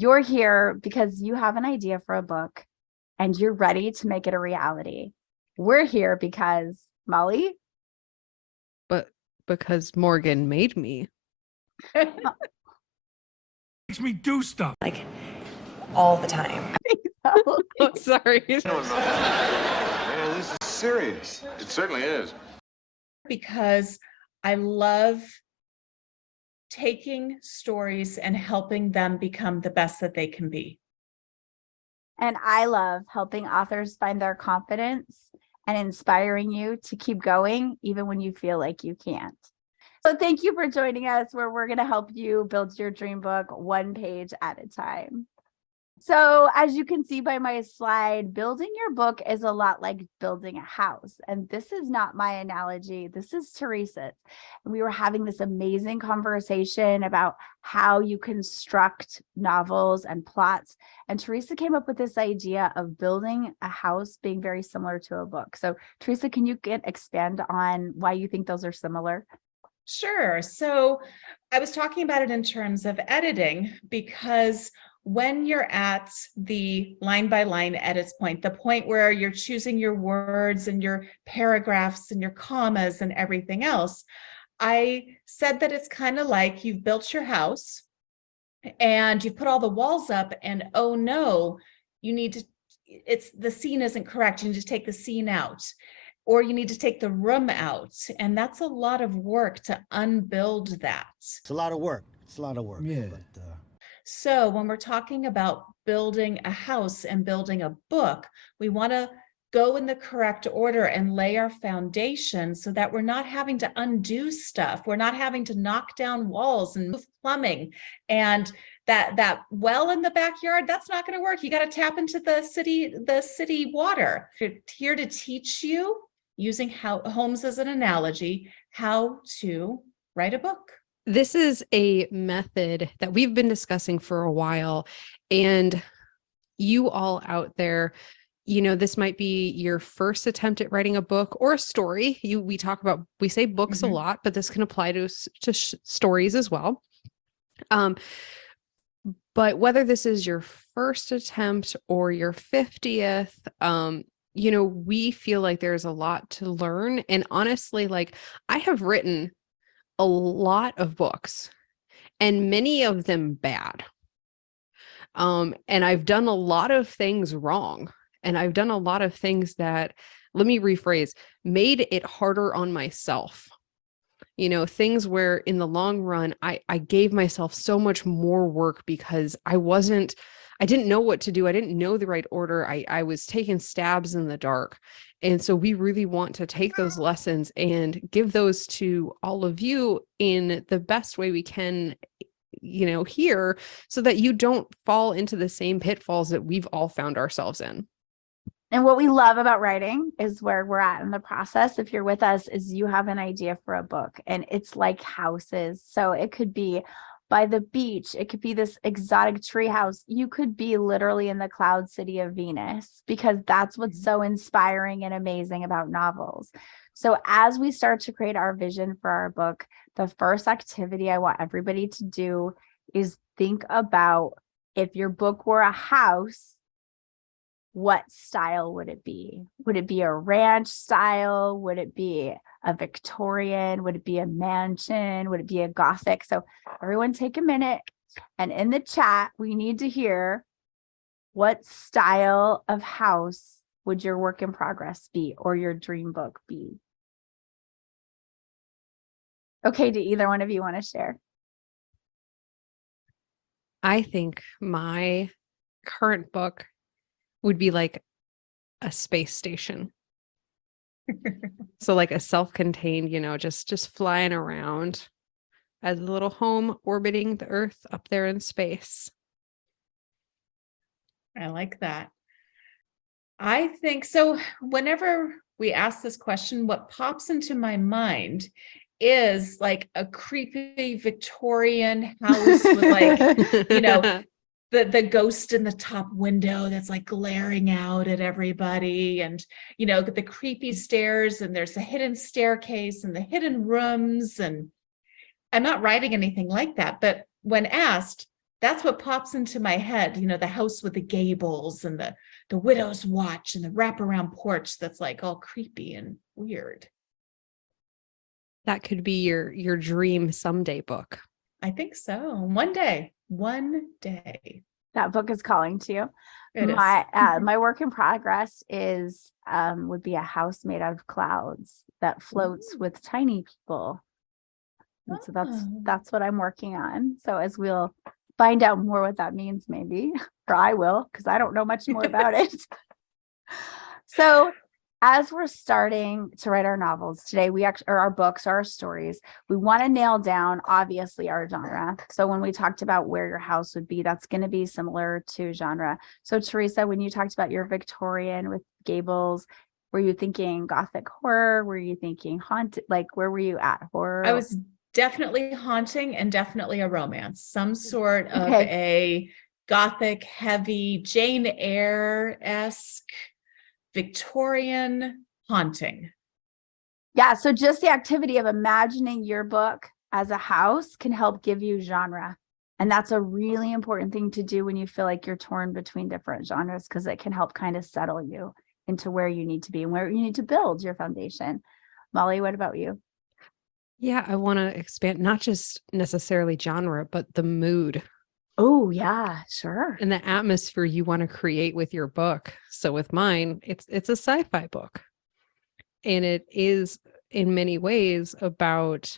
You're here because you have an idea for a book and you're ready to make it a reality. We're here because, Molly, But because Morgan made me. Makes me do stuff. Like all the time. Oh, sorry. Man, this is serious. It certainly is. Because I love taking stories and helping them become the best that they can be. and I love helping authors find their confidence and inspiring you to keep going even when you feel like you can't. So thank you for joining us, where we're going to help you build your dream book one page at a time. So as you can see by my slide, building your book is a lot like building a house. And this is not my analogy. This is Teresa's. And we were having this amazing conversation about how you construct novels and plots. And Teresa came up with this idea of building a house being very similar to a book. So Teresa, can you expand on why you think those are similar? Sure. So I was talking about it in terms of editing, because when you're at the line by line edits point, the point where you're choosing your words and your paragraphs and your commas and everything else, I said that it's kind of like you've built your house and you put all the walls up, and oh no, you need to, the scene isn't correct. You need to take the scene out, or you need to take the room out. And that's a lot of work to unbuild that. It's a lot of work. It's a lot of work. Yeah. But, So when we're talking about building a house and building a book, we want to go in the correct order and lay our foundation so that we're not having to undo stuff. We're not having to knock down walls and move plumbing, and that well in the backyard, that's not going to work. You got to tap into the city water. We're here to teach you, using homes as an analogy, how to write a book. This is a method that we've been discussing for a while, and you all out there, this might be your first attempt at writing a book or a story. We say books a lot, but this can apply to stories as well. But whether this is your first attempt or your 50th, we feel like there's a lot to learn. And honestly, like, I have written a lot of books, and many of them bad. And I've done a lot of things wrong, and I've done a lot of things that, let me rephrase, made it harder on myself. Things where in the long run, I gave myself so much more work because I didn't know what to do. I didn't know the right order. I was taking stabs in the dark. And so we really want to take those lessons and give those to all of you in the best way we can, here, so that you don't fall into the same pitfalls that we've all found ourselves in. And what we love about writing is where we're at in the process. If you're with us, is you have an idea for a book, and it's like houses. So it could be by the beach. It could be this exotic tree house. You could be literally in the cloud city of Venus, because that's what's so inspiring and amazing about novels. So as we start to create our vision for our book, the first activity I want everybody to do is think about, if your book were a house, what style would it be? Would it be a ranch style? Would it be a Victorian? Would it be a mansion? Would it be a Gothic? So everyone take a minute, and in the chat, we need to hear, what style of house would your work in progress be, or your dream book be? Okay, do either one of you want to share? I think my current book would be like a space station. So like a self-contained, just flying around as a little home orbiting the Earth up there in space. I like that. I think so. Whenever we ask this question, what pops into my mind is like a creepy Victorian house with like, the ghost in the top window that's like glaring out at everybody, and the creepy stairs, and there's a hidden staircase and the hidden rooms. And I'm not writing anything like that, but when asked, that's what pops into my head. The house with the gables and the widow's watch and the wraparound porch that's like all creepy and weird. That could be your dream someday book. I think so. One day. That book is calling to you. It is. My work in progress would be a house made out of clouds that floats with tiny people. And so that's what I'm working on. So as we'll find out more what that means, maybe, or I will, because I don't know much more about it. So as we're starting to write our novels today, or our books, or our stories, we want to nail down, obviously, our genre. So when we talked about where your house would be, that's going to be similar to genre. So Teresa, when you talked about your Victorian with gables, were you thinking Gothic horror? Were you thinking haunted? Like, where were you at? Horror? I was definitely haunting and definitely a romance, some sort of Okay. a Gothic, heavy, Jane Eyre-esque Victorian haunting. Yeah, so just the activity of imagining your book as a house can help give you genre. And that's a really important thing to do when you feel like you're torn between different genres, because it can help kind of settle you into where you need to be and where you need to build your foundation. Molly, what about you? Yeah, I want to expand not just necessarily genre, but the mood Oh, yeah, sure. and the atmosphere you want to create with your book. So with mine, it's a sci-fi book. And it is in many ways about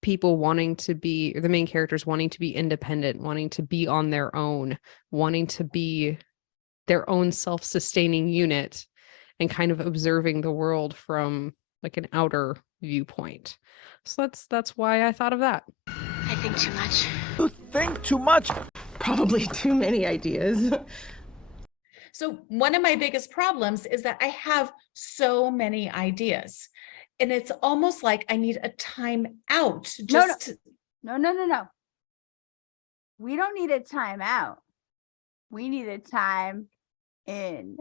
people wanting to be, or the main characters wanting to be independent, wanting to be on their own, wanting to be their own self-sustaining unit, and kind of observing the world from like an outer viewpoint. So that's why I thought of that. I think too much. You think too much. Probably too many ideas. So one of my biggest problems is that I have so many ideas, and it's almost like I need a time out. No. We don't need a time out. We need a time in,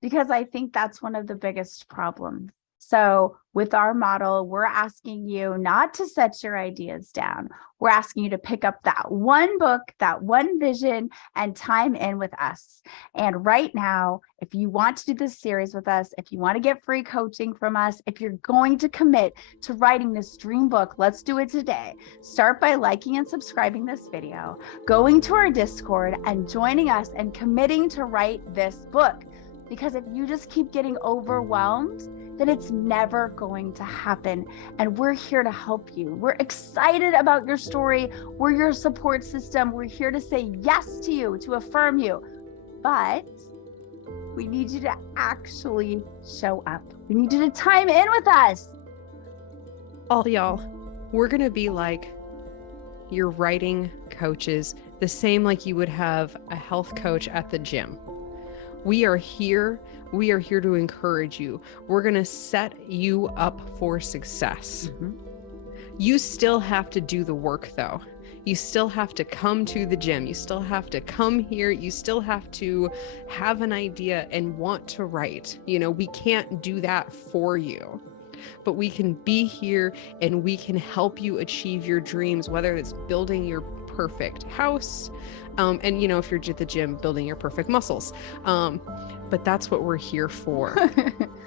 because I think that's one of the biggest problems. So with our model, we're asking you not to set your ideas down. We're asking you to pick up that one book, that one vision, and time in with us. And right now, if you want to do this series with us, if you want to get free coaching from us, if you're going to commit to writing this dream book, let's do it today. Start by liking and subscribing this video, going to our Discord and joining us and committing to write this book. Because if you just keep getting overwhelmed, then it's never going to happen. And we're here to help you. We're excited about your story. We're your support system. We're here to say yes to you, to affirm you. But we need you to actually show up. We need you to time in with us. All y'all, we're going to be like your writing coaches, the same like you would have a health coach at the gym. We are here. We are here to encourage you. We're going to set you up for success. Mm-hmm. You still have to do the work, though. You still have to come to the gym. You still have to come here. You still have to have an idea and want to write. We can't do that for you, but we can be here and we can help you achieve your dreams, whether it's building your perfect house, and if you're at the gym, building your perfect muscles. But that's what we're here for,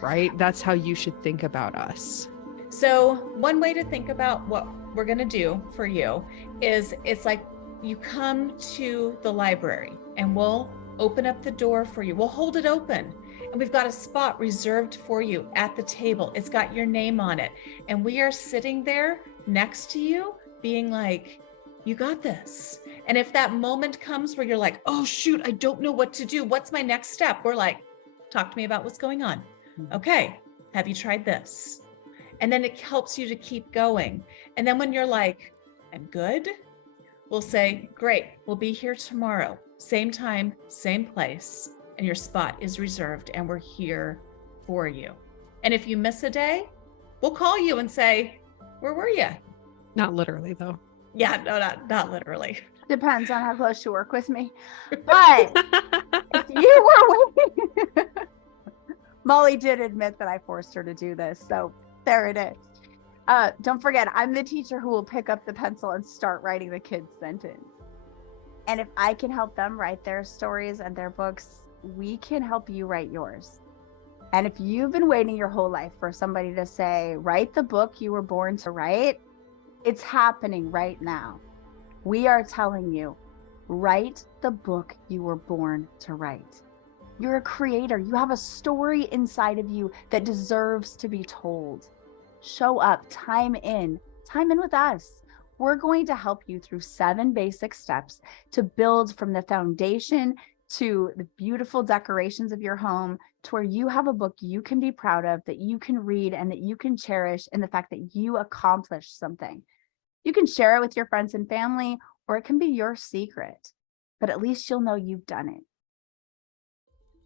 right? That's how you should think about us. So one way to think about what we're going to do for you is it's like you come to the library and we'll open up the door for you. We'll hold it open. And we've got a spot reserved for you at the table. It's got your name on it. And we are sitting there next to you being like, you got this. And if that moment comes where you're like, oh, shoot, I don't know what to do. What's my next step? We're like, talk to me about what's going on. Okay, have you tried this? And then it helps you to keep going. And then when you're like, I'm good, we'll say, great, we'll be here tomorrow. Same time, same place. And your spot is reserved and we're here for you. And if you miss a day, we'll call you and say, where were you? Not literally, though. Yeah, no, not literally. Depends on how close you work with me. But if you were waiting, Molly did admit that I forced her to do this. So there it is. Don't forget, I'm the teacher who will pick up the pencil and start writing the kid's sentence. And if I can help them write their stories and their books, we can help you write yours. And if you've been waiting your whole life for somebody to say, write the book you were born to write, it's happening right now. We are telling you, write the book you were born to write. You're a creator. You have a story inside of you that deserves to be told. Show up, time in with us. We're going to help you through 7 basic steps to build from the foundation to the beautiful decorations of your home to where you have a book you can be proud of, that you can read and that you can cherish in the fact that you accomplished something. You can share it with your friends and family, or it can be your secret, but at least you'll know you've done it.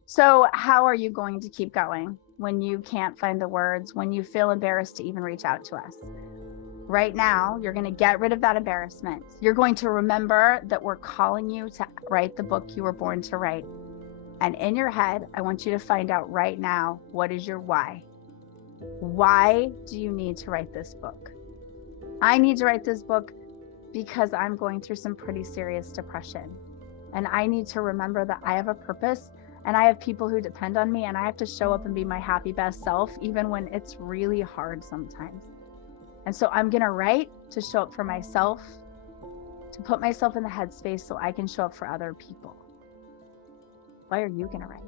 So how are you going to keep going when you can't find the words, when you feel embarrassed to even reach out to us? Right now, you're going to get rid of that embarrassment. You're going to remember that we're calling you to write the book you were born to write. And in your head, I want you to find out right now, what is your why? Why do you need to write this book? I need to write this book because I'm going through some pretty serious depression. And I need to remember that I have a purpose and I have people who depend on me, and I have to show up and be my happy best self, even when it's really hard sometimes. And so I'm going to write to show up for myself, to put myself in the headspace so I can show up for other people. Why are you going to write?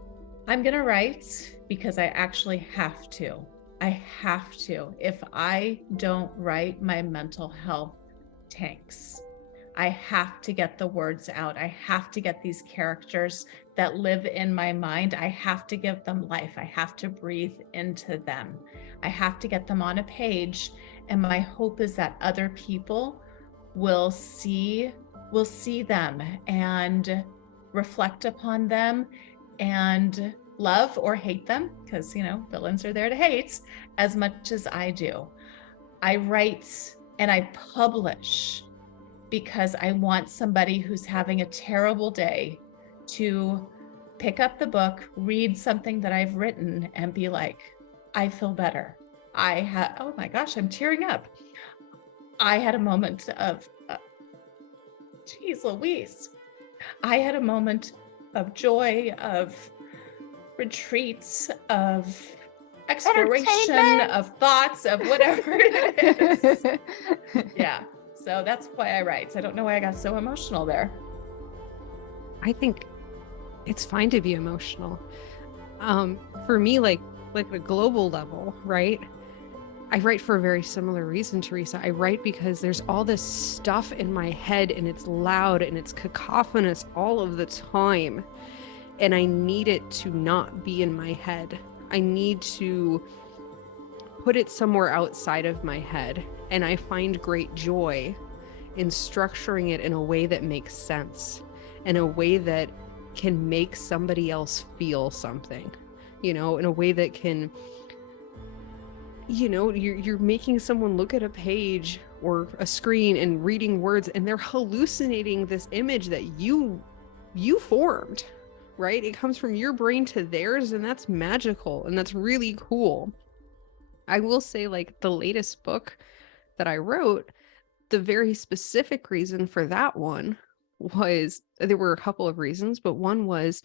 I'm going to write because I actually have to. I have to. If I don't write, my mental health tanks. I have to get the words out. I have to get these characters that live in my mind. I have to give them life. I have to breathe into them. I have to get them on a page. And my hope is that other people will see them and reflect upon them and love or hate them, because, villains are there to hate as much as I do. I write and I publish because I want somebody who's having a terrible day to pick up the book, read something that I've written and be like, I feel better. Oh my gosh, I'm tearing up. I had a moment of, geez Louise. I had a moment of joy, of retreats, of exploration, of thoughts, of whatever it is. Yeah. So that's why I write. So I don't know why I got so emotional there. I think it's fine to be emotional. For me, like a global level, right? I write for a very similar reason, Teresa. I write because there's all this stuff in my head and it's loud and it's cacophonous all of the time. And I need it to not be in my head. I need to put it somewhere outside of my head. And I find great joy in structuring it in a way that makes sense, in a way that can make somebody else feel something, in a way that can, you're making someone look at a page or a screen and reading words, and they're hallucinating this image that you formed, right? It comes from your brain to theirs, and that's magical, and that's really cool. I will say, like, the latest book that I wrote, the very specific reason for that one was, there were a couple of reasons, but one was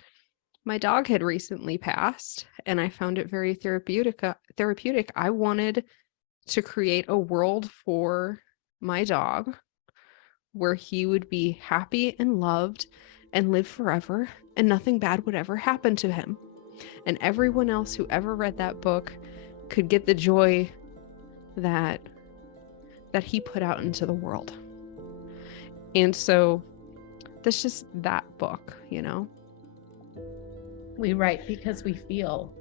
my dog had recently passed and I found it very therapeutic. I wanted to create a world for my dog where he would be happy and loved and live forever and nothing bad would ever happen to him. And everyone else who ever read that book could get the joy that he put out into the world. And so that's just that book, We write because we feel.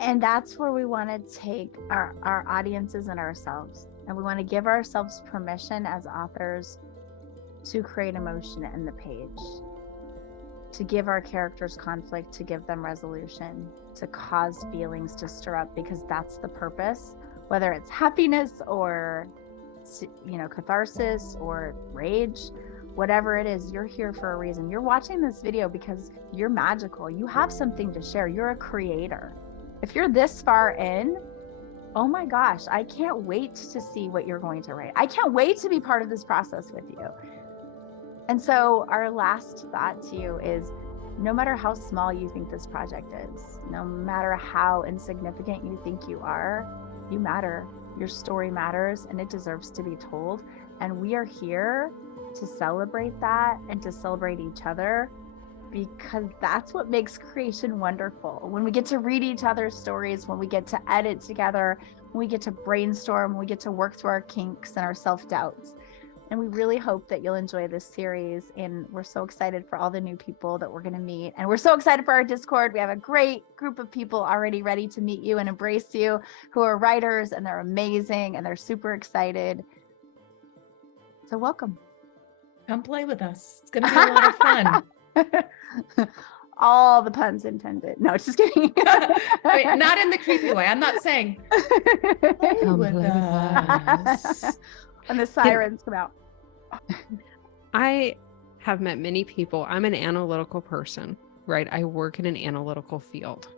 And that's where we want to take our audiences and ourselves. And we want to give ourselves permission as authors to create emotion in the page, to give our characters conflict, to give them resolution, to cause feelings to stir up, because that's the purpose. Whether it's happiness or, catharsis or rage, whatever it is, you're here for a reason. You're watching this video because you're magical. You have something to share. You're a creator. If you're this far in, oh my gosh, I can't wait to see what you're going to write. I can't wait to be part of this process with you. And so our last thought to you is, no matter how small you think this project is, no matter how insignificant you think you are, you matter. Your story matters and it deserves to be told. And we are here to celebrate that and to celebrate each other, because that's what makes creation wonderful. When we get to read each other's stories, when we get to edit together, when we get to brainstorm, when we get to work through our kinks and our self-doubts. And we really hope that you'll enjoy this series. And we're so excited for all the new people that we're going to meet. And we're so excited for our Discord. We have a great group of people already ready to meet you and embrace you, who are writers, and they're amazing and they're super excited. So welcome. Come play with us. It's going to be a lot of fun. All the puns intended. No, just kidding. Wait, not in the creepy way. I'm not saying play Come with play with us. When the sirens come out. I have met many people. I'm an analytical person, right? I work in an analytical field.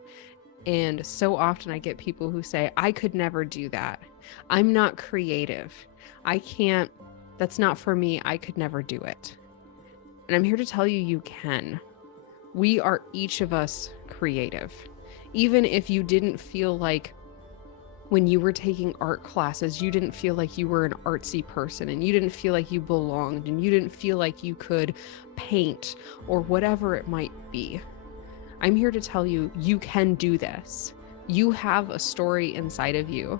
And so often I get people who say, I could never do that. I'm not creative. I can't, that's not for me. I could never do it. And I'm here to tell you, you can. We are each of us creative. Even if you didn't feel like when you were taking art classes, you didn't feel like you were an artsy person and you didn't feel like you belonged and you didn't feel like you could paint or whatever it might be. I'm here to tell you, you can do this. You have a story inside of you,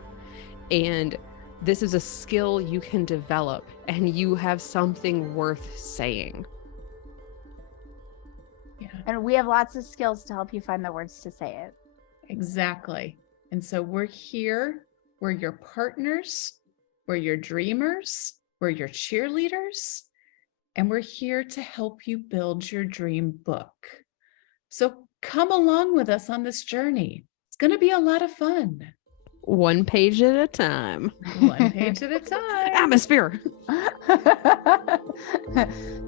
and this is a skill you can develop, and you have something worth saying. Yeah, And we have lots of skills to help you find the words to say it. exactly. And so we're here. We're your partners. We're your dreamers. We're your cheerleaders. And we're here to help you build your dream book. So come along with us on this journey. It's going to be a lot of fun. One page at a time. One page at a time. Atmosphere.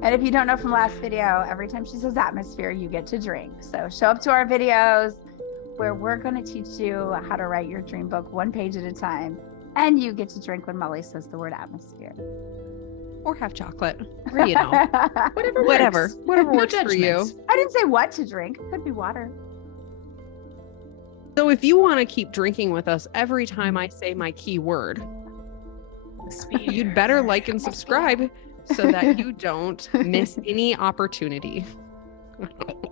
And if you don't know from last video, every time she says atmosphere, you get to drink. So show up to our videos where we're going to teach you how to write your dream book one page at a time. And you get to drink when Molly says the word atmosphere. Or have chocolate. Or, you know, Whatever whatever. works. Whatever No works for you. judgment. I didn't say what to drink. Could be water. So if you want to keep drinking with us every time I say my key word, you'd better like and subscribe so that you don't miss any opportunity.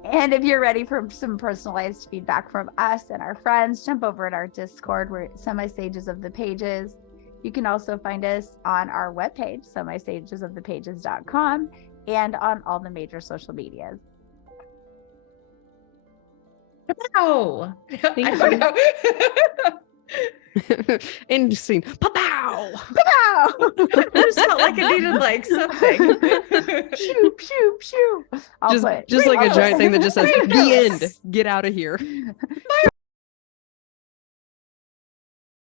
And if you're ready for some personalized feedback from us and our friends, jump over at our Discord. We're at Semi-Stages of the Pages. You can also find us on our webpage, semistagesofthepages.com, and on all the major social medias. Wow. I you. don't know. Interesting. Pow! Pow! I just felt like I needed like something. Pew, pew, pew. I'll Just put like a Great giant thing that just says, Great the end. notes. Get out of here.